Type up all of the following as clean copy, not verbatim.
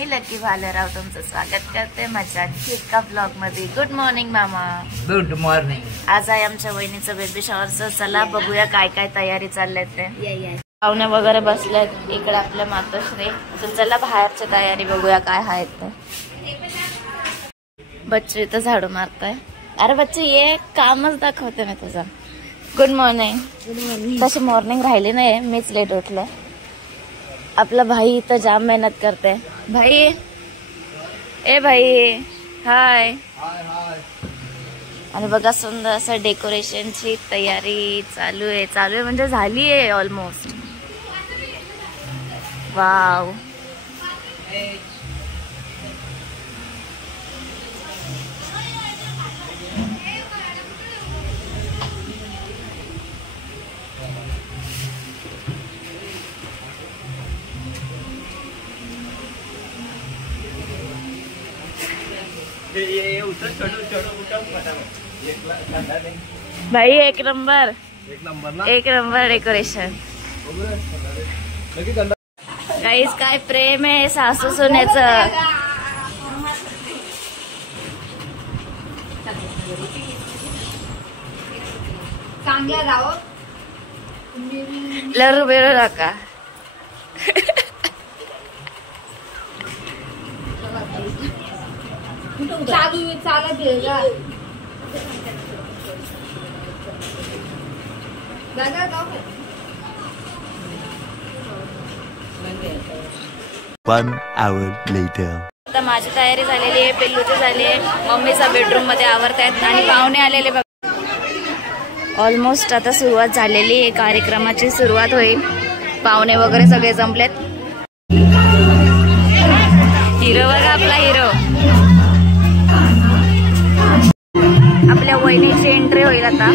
मी lucky Bhalerao तुमचं स्वागत करते माझ्या एका ब्लॉग मध्ये। गुड मॉर्निंग मामा। Good morning. आज आहे आमच्या वहिनीचं बेबी शॉवरचं। चला बघूया काय काय तयारी चालली ते। पाहुणे वगैरे बसलेत इकडे आपल्या मातोश्री। तर चला बाहेरची तयारी बघूया काय आहे ते। बच्चू इथं झाडू मारताय। अरे बच्चू ये कामच दाखवते मी तुझा। Good morning. Good morning. तशी मॉर्निंग राहिली नाही, मीच लेट उठले। आपला भाई इथं जाम मेहनत करते। भाई ए भाई हाय। आणि बघा सुंदर असं डेकोरेशनची तयारी चालू आहे म्हणजे झाली आहे ऑलमोस्ट। वाव भाई एक नंबर डेकोरेशन। गाईस काय प्रेम आहे सासू सुनेचं। चांगला राहो लरू बेरू नका। चालत One hour later. आता माझी तयारी झालेली आहे, पिल्लूची झाली आहे, मम्मीचा बेडरूम मध्ये आवरतायत आणि पाहुणे आलेले बघा। ऑलमोस्ट आता सुरुवात झालेली आहे, कार्यक्रमाची सुरुवात होईल। पाहुणे वगैरे सगळे जमलेत। हिरो बघा आपला हिरो। आपल्या वहिनीची एंट्री होईल आता।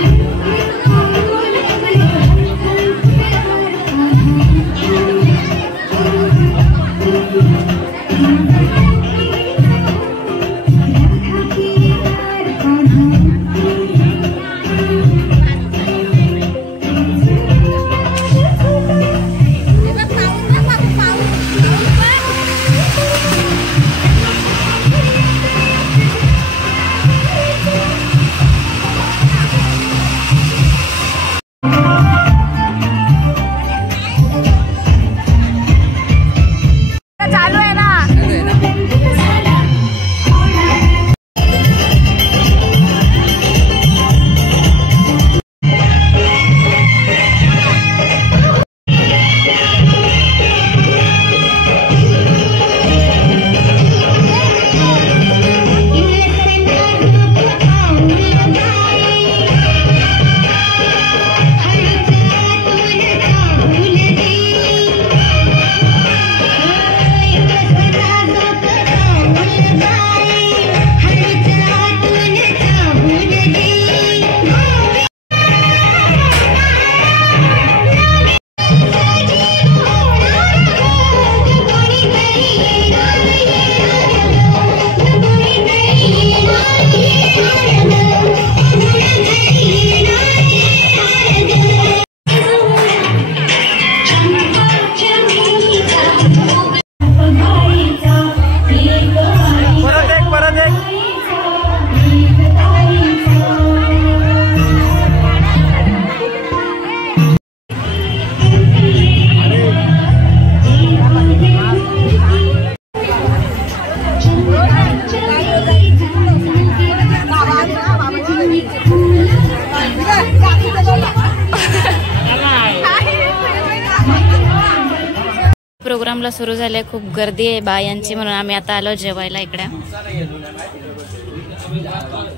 प्रोग्रामला सुरू झाले, खूप गर्दी आहे बायांची, म्हणून आम्ही आता आलो जेवायला इकडे।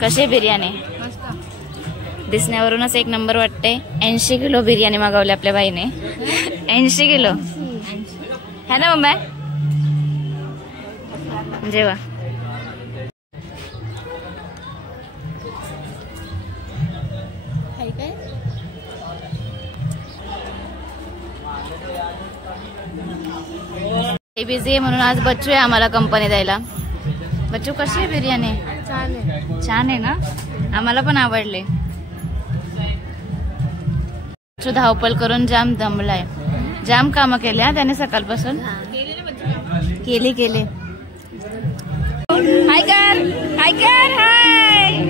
कशी बिर्याणी? दिसण्यावरूनच एक नंबर वाटते। 80 किलो बिर्याणी मागवली आपल्या बाईने। 80 किलो है ना मम्मी? जेवा। बिझी आहे म्हणून आज बच्चू आहे आम्हाला कंपनी द्यायला। बच्चू कशी आहे बिर्याणी? छान आहे ना, आम्हाला पण आवडले। बच्चू धावपळ करून जाम दमलाय, जाम कामं केले त्याने सकाळपासून। केले हाय कर, हाय कर, हाय.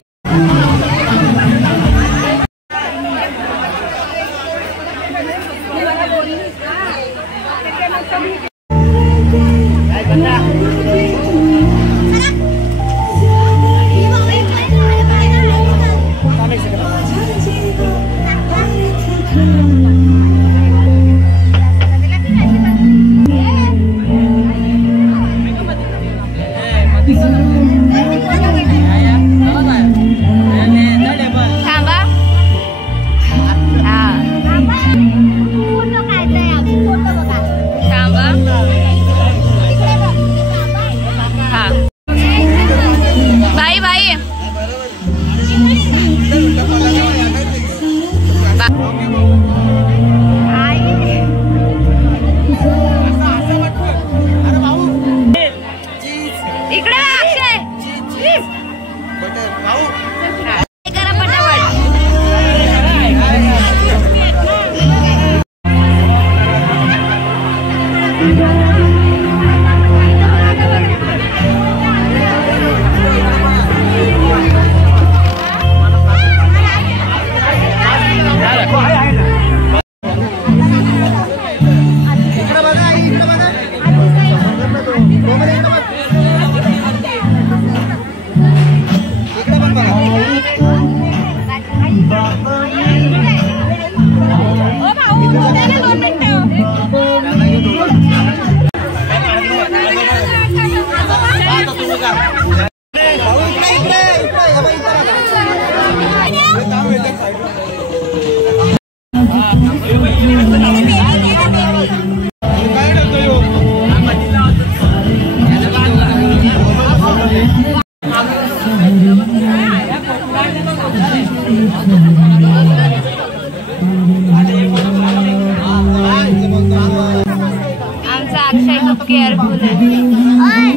आमचा अक्षय खूप केअरफुल आहे.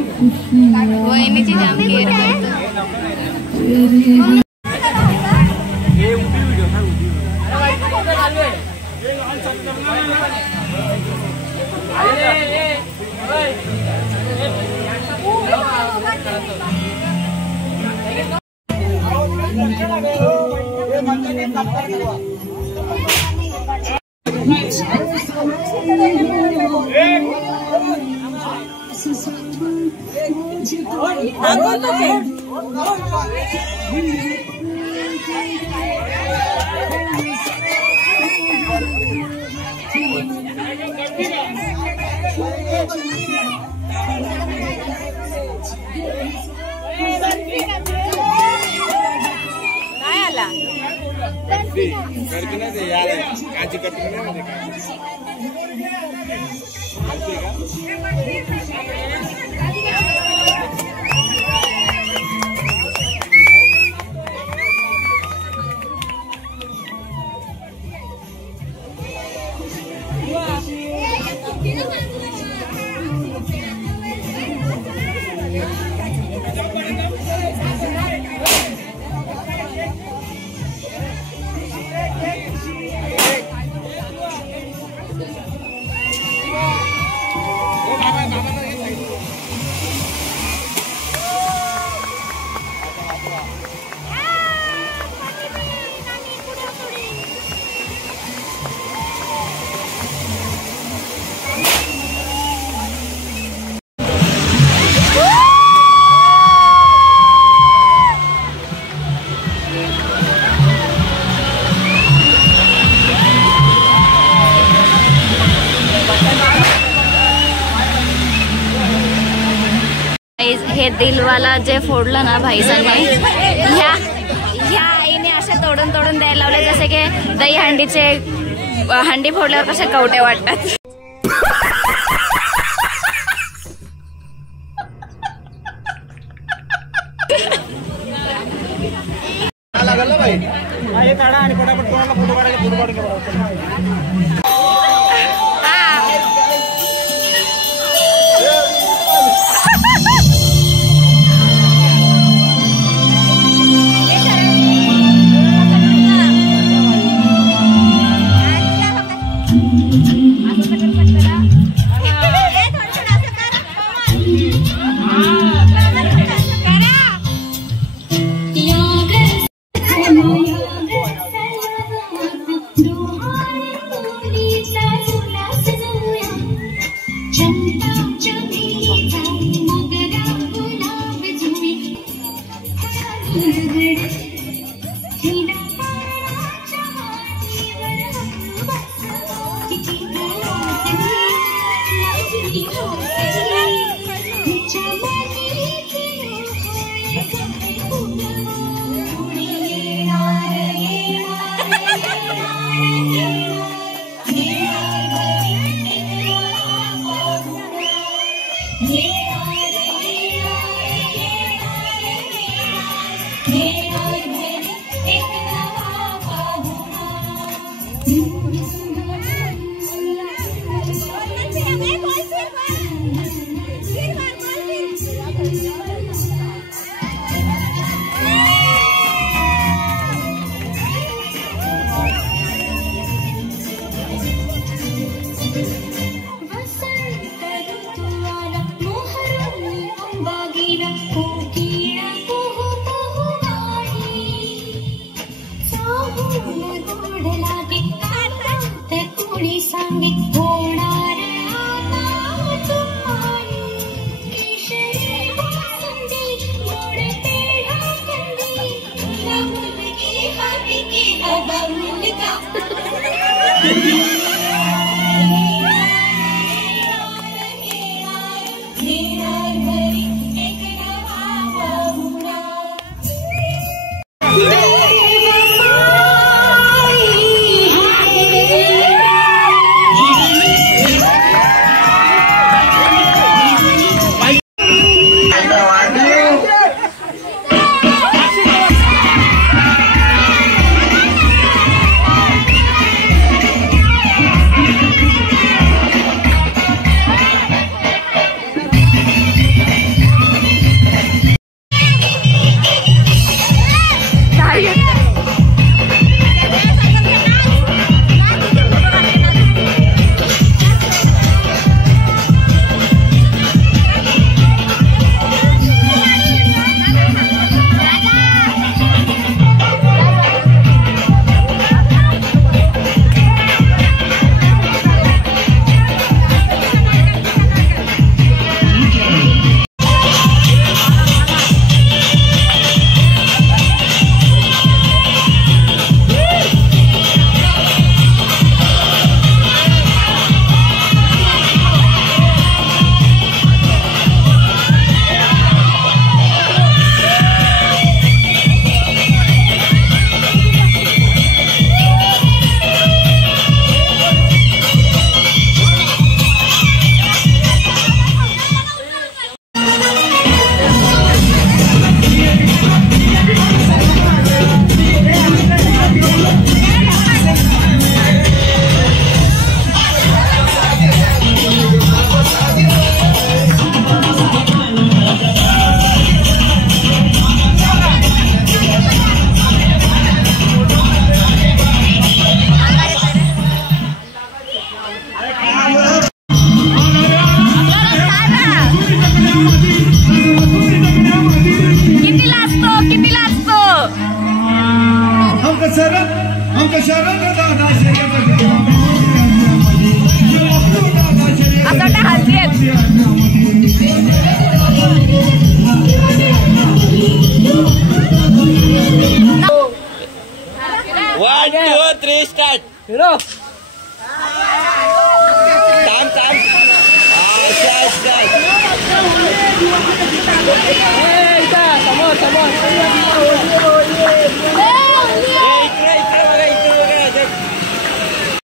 वहिनीची जाम केअर हे दिलवाला जे फोडलं ना भाईसाने ह्या आईने अशा तोडून तोडून द्यायला लावले जसे की दही हंडीचे हंडी फोडल्यावर कशा कवट्या वाटतात.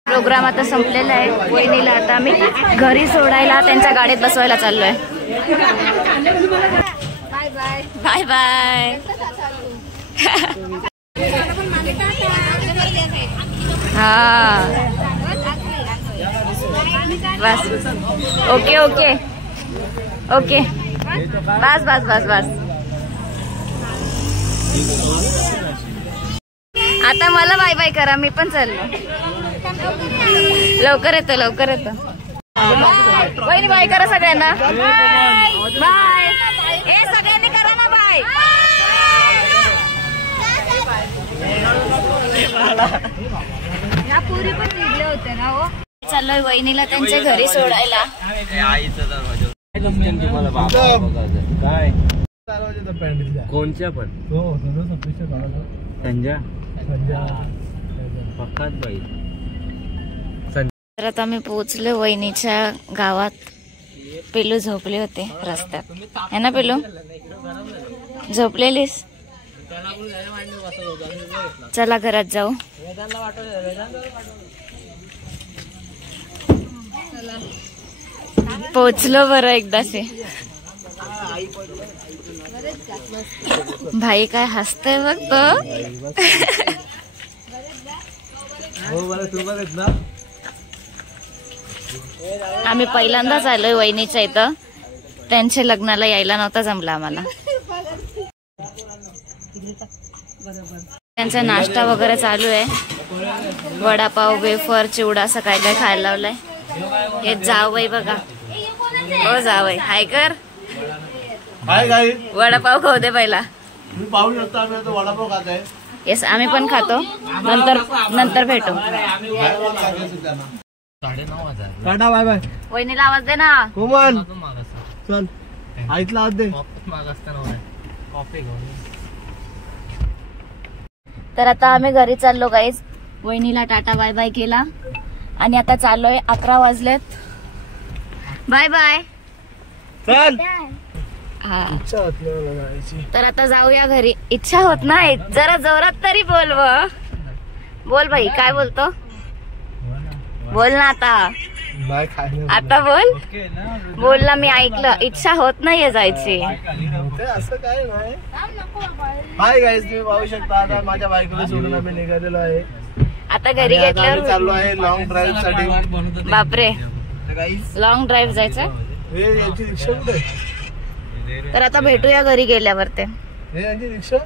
प्रोग्राम आता संपलेला आहे. वहिनीला आता आम्ही घरी सोडायला त्यांच्या गाडीत बसवायला चाललोय. Bye bye. हा बस. Okay okay okay. बस बस बस बस. आता मला बाय बाय करा. मी पण चाललो. लवकर येतो लवकर येतो. वहिनी बाय करा सगळ्यांना. बाय. ए सगळ्यांनी करा ना बाय. पुरी पण निघले होते ना. हो चाललोय वहिनीला त्यांच्या घरी सोडायला. काय कोणच्या पण तर आता आम्ही पोहोचलो वहिनीच्या गावात. पिलू झोपले होते रस्त्यात. है ना पिलू? झोपलेलीस? चला घरात जाऊ. पोचलो बरं एकदाशी. भाई काय हसतय बघ तो. आम्ही पहिल्यांदाच आलोय वहिनीच्या इथं. त्यांच्या लग्नाला यायला नव्हता जमला आम्हाला. त्यांचा नाश्ता वगैरे चालू आहे. वडापाव, वेफर, चिवडा असं काय काय खायला लावलंय. हे जावई बघा. हो जावई, हाय कर. वडापाव खाऊ दे पहिला. पाहू शकतो आम्ही आता वडापाव खात आहे. येस, आम्ही पण खातो. नंतर भेटू. Tata bye bye. वहिनीला आवाज दे ना. कोमल चल आईतला आवाज दे. तर आता आम्ही घरी चाललो गाईज. वहिनीला टाटा बाय बाय केला आणि आता चाललोय. 11 वाजलेत. Bye bye. चल. हा, इच्छा होत नाही मला जायची. तर आता जाऊया घरी. इच्छा होत नाही, जरा जोरात तरी बोल. बोल भाई, काय बोलतो? बोल ना आता. बाय खायला. आता बोल ना. मी ऐकलं. इच्छा होत नाहीये जायची. असं काय नाही. हाय गाईज, तुम्ही पाहू शकता आता माझ्या बायकोला सोडून आम्ही निघालेलो आहे. आता घरी घेतल्यावर चाललो आहे लॉंग ड्राईव्ह साठी. बापरे, गाईज लॉंग ड्राईव्ह जायचं. याची रिक्षा कुठे? तर आता भेटूया घरी गेल्यावर. ते हे याची रिक्षा.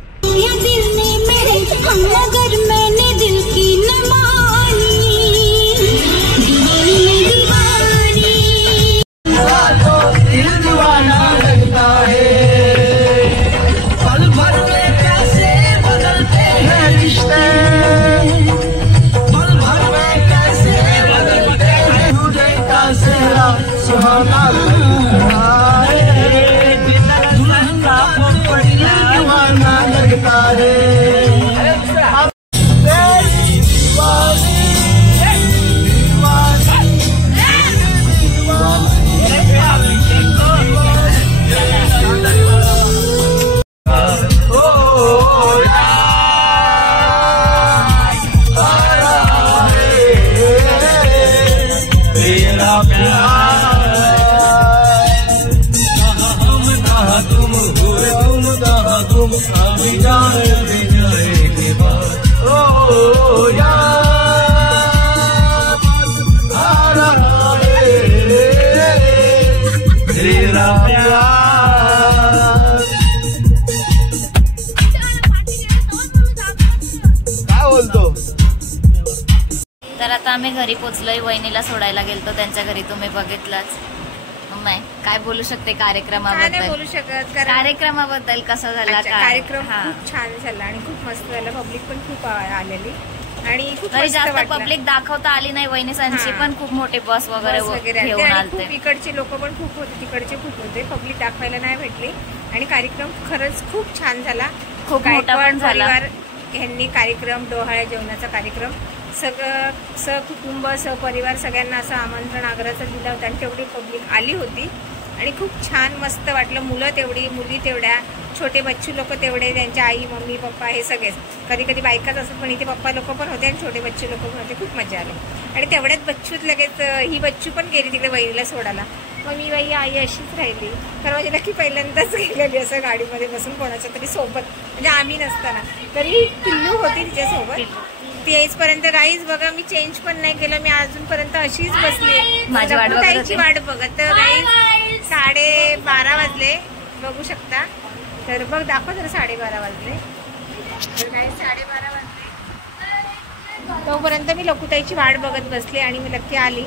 तर आता आम्ही घरी पोचलोय. वहिनीला सोडायला गेलतो त्यांच्या घरी. तुम्ही बघितलंच. मम्मी काय बोलू शकते कार्यक्रमाबद्दल? बोलू शकत. कार्यक्रमाबद्दल कसा झाला कार्यक्रम? खूप छान झाला आणि खूप मस्त झाला. पब्लिक पण खूप आलेली आणि खूप जास्त पब्लिक दाखवता आली नाही. वहिनीसांची पण खूप मोठे बस वगैरे घेऊन आलते. इकडचे लोक पण खूप होते, तिकडचे खूप होते. पब्लिक दाखवायला नाही भेटली आणि कार्यक्रम खरंच खूप छान झाला. खूप मोठा पण झाला. ह्यांनी कार्यक्रम, डोहाळ्या जेवणाचा कार्यक्रम, सगळं सहकुटुंब सहपरिवार सगळ्यांना असं आमंत्रण आग्रहाचं दिलं होतं आणि तेवढी पब्लिक आली होती आणि खूप छान मस्त वाटलं. मुलं तेवढी, मुली तेवढ्या, छोटे बच्चू लोक तेवढे, त्यांच्या आई मम्मी पप्पा हे सगळेच. कधी कधी बायकाच असत पण इथे पप्पा लोक पण होते आणि छोटे बच्चू लोक पण होते. खूप मजा आली आणि तेवढ्याच बच्चूत लगेच ही बच्चू पण गेली तिकडे वहिनीला सोडायला. मग मी बाई आई अशीच राहिली. कारण माझी नक्की पहिल्यांदाच गेलेली असं गाडीमध्ये बसून कोणाच्या तरी सोबत, म्हणजे आम्ही नसताना. तरी पिल्लू होती तिच्यासोबत. ती येईपर्यंत गाईज बघा मी चेंज पण नाही केलं. मी अजूनपर्यंत अशीच बसली माझी वाट बघत. तर गाईज 12:30 वाजले बघू शकता. तर बघ दाखव जरा 12:30 वाजले. तर गाईज 12:30 वाजले. तोपर्यंत मी लकुताईची वाट बघत बसली आणि मी नक्की आली.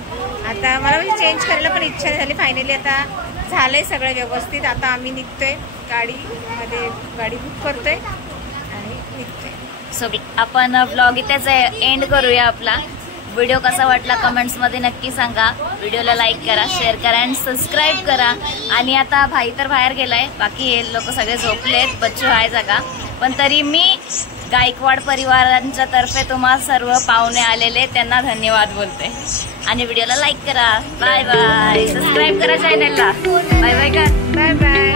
आता मला म्हणजे चेंज करायला पण इच्छा झाली. फायनली आता झालंय सगळं व्यवस्थित. आता आम्ही निघतोय गाडीमध्ये, गाडी बुक करतोय आणि निघतोय. सो आपण ब्लॉग इथेच एंड करूया आपला. व्हिडिओ कसा वाटला कमेंट्स मध्ये नक्की सांगा. व्हिडिओला लाईक करा, शेअर करा आणि सबस्क्राईब करा. आणि आता भाई तर बाहेर गेलाय, बाकी हे लोक सगळे झोपलेत, बच्चू आहे जागा. पण तरी मी गायकवाड परिवारांच्या तर्फे तुम्हा सर्व पाहुणे आलेले त्यांना धन्यवाद बोलते. आणि व्हिडिओला लाईक करा. Bye bye. सबस्क्राईब करा चॅनलला. Bye bye. Bye bye.